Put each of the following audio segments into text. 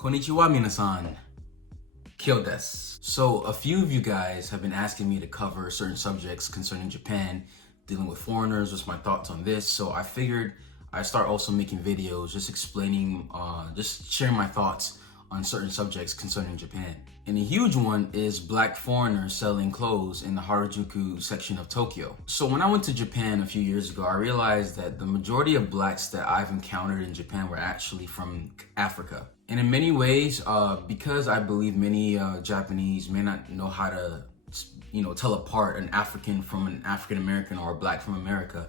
Konnichiwa minasan. Kyo desu. So a few of you guys have been asking me to cover certain subjects concerning Japan, dealing with foreigners, what's my thoughts on this. So I figured I'd start also making videos just explaining, just sharing my thoughts on certain subjects concerning Japan. And a huge one is black foreigners selling clothes in the Harajuku section of Tokyo. So when I went to Japan a few years ago, I realized that the majority of blacks that I've encountered in Japan were actually from Africa. And in many ways, because I believe many Japanese may not know how to, tell apart an African from an African American or a black from America,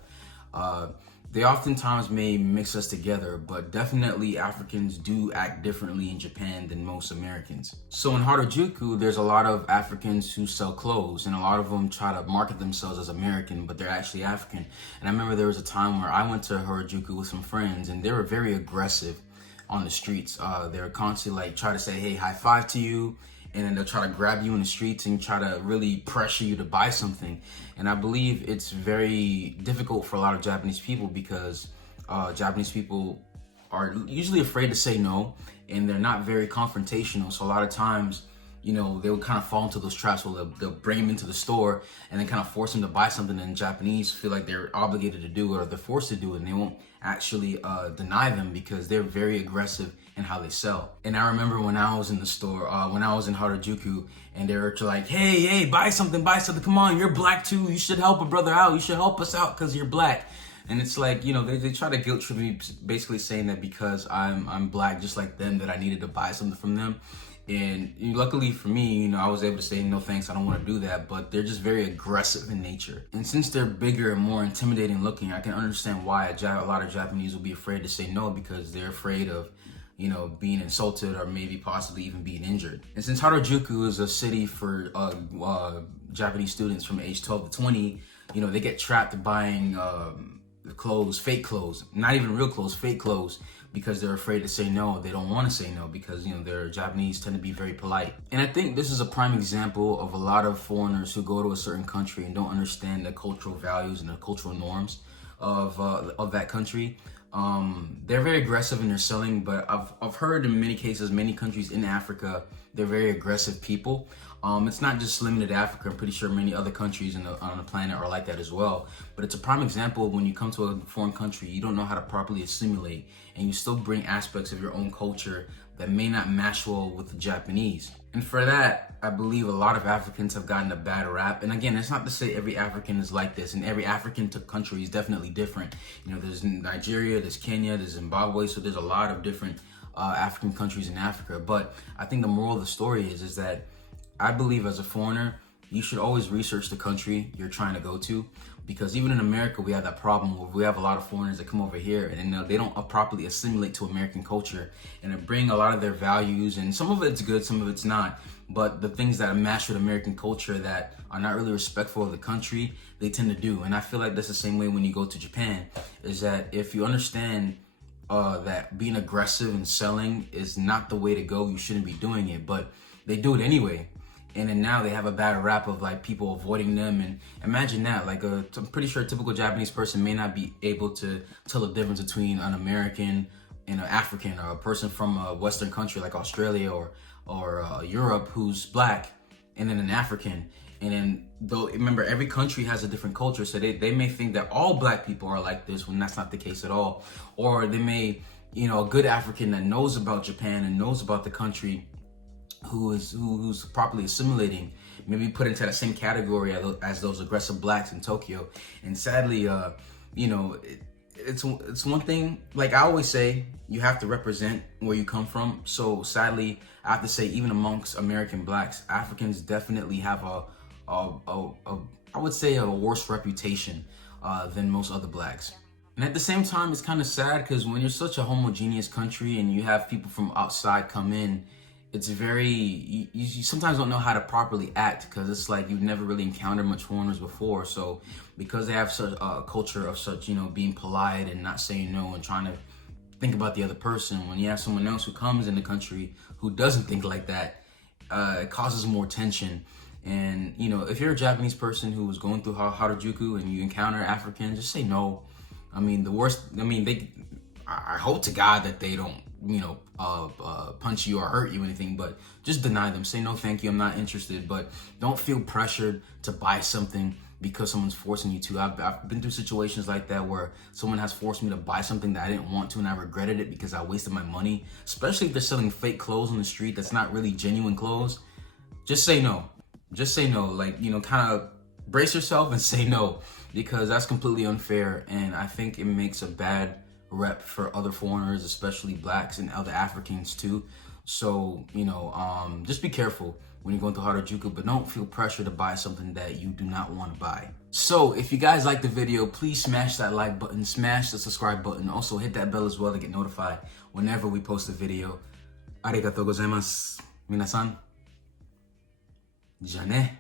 they oftentimes may mix us together, but definitely Africans do act differently in Japan than most Americans. So in Harajuku, there's a lot of Africans who sell clothes, and a lot of them try to market themselves as American, but they're actually African. And I remember there was a time where I went to Harajuku with some friends, and they were very aggressive on the streets. They were constantly try to say, hey, high five to you, and then they'll try to grab you in the streets and try to really pressure you to buy something. And I believe it's very difficult for a lot of Japanese people because Japanese people are usually afraid to say no, and they're not very confrontational. So a lot of times, they'll kind of fall into those traps where they'll bring them into the store and then kind of force them to buy something, and Japanese feel like they're obligated to do it or they're forced to do it, and they won't actually deny them because they're very aggressive in how they sell. And I remember when I was in the store, when I was in Harajuku, and they were like, hey, buy something, come on, you're black too, you should help a brother out, you should help us out because you're black. And it's like, they try to guilt trip me, basically saying that because I'm black just like them, that I needed to buy something from them. And luckily for me, I was able to say, no thanks, I don't want to do that. But they're just very aggressive in nature. And since they're bigger and more intimidating looking, I can understand why a lot of Japanese will be afraid to say no, because they're afraid of, being insulted or maybe possibly even being injured. And since Harajuku is a city for Japanese students from age 12 to 20, they get trapped buying clothes, fake clothes, not even real clothes, fake clothes, because they're afraid to say no. They don't want to say no because, they're Japanese, tend to be very polite. And I think this is a prime example of a lot of foreigners who go to a certain country and don't understand the cultural values and the cultural norms of that country. They're very aggressive in their selling, but I've heard in many cases, many countries in Africa, they're very aggressive people. It's not just limited to Africa. I'm pretty sure many other countries on the planet are like that as well. But it's a prime example of when you come to a foreign country, you don't know how to properly assimilate, and you still bring aspects of your own culture that may not match well with the Japanese. And for that, I believe a lot of Africans have gotten a bad rap. And again, it's not to say every African is like this, and every African country is definitely different. There's Nigeria, there's Kenya, there's Zimbabwe, so there's a lot of different African countries in Africa. But I think the moral of the story is that I believe as a foreigner, you should always research the country you're trying to go to, because even in America, we have that problem where we have a lot of foreigners that come over here and they don't properly assimilate to American culture, and they bring a lot of their values, and some of it's good, some of it's not, but the things that match with American culture that are not really respectful of the country, they tend to do. And I feel like that's the same way when you go to Japan, is that if you understand that being aggressive and selling is not the way to go, you shouldn't be doing it, but they do it anyway. And then now they have a bad rap of people avoiding them. And imagine that, I'm pretty sure a typical Japanese person may not be able to tell the difference between an American and an African, or a person from a Western country like Australia or Europe who's black, and then an African. And then, though, remember, every country has a different culture, so they may think that all black people are like this when that's not the case at all. Or they may, a good African that knows about Japan and knows about the country, who's properly assimilating, maybe put into that same category as those aggressive blacks in Tokyo. And sadly, it's one thing, like I always say, you have to represent where you come from. So sadly, I have to say, even amongst American blacks, Africans definitely have I would say a worse reputation than most other blacks. And at the same time, it's kind of sad because when you're such a homogeneous country and you have people from outside come in, it's you sometimes don't know how to properly act, because it's like you've never really encountered much foreigners before. So because they have such a culture of such, being polite and not saying no and trying to think about the other person, when you have someone else who comes in the country who doesn't think like that, it causes more tension. And, if you're a Japanese person who was going through Harajuku and you encounter African, just say no. I hope to God that they don't punch you or hurt you or anything, but just deny them. Say no, thank you, I'm not interested. But don't feel pressured to buy something because someone's forcing you to. I've been through situations like that where someone has forced me to buy something that I didn't want to, and I regretted it because I wasted my money. Especially if they're selling fake clothes on the street that's not really genuine clothes. Just say no. Just say no. Like, kind of brace yourself and say no, because that's completely unfair, and I think it makes a bad rep for other foreigners, especially blacks and other Africans too. So, just be careful when you're going to Harajuku, but don't feel pressure to buy something that you do not want to buy. So if you guys like the video, please smash that like button, smash the subscribe button. Also hit that bell as well to get notified whenever we post a video. Arigatou gozaimasu. Minasan. Ja ne.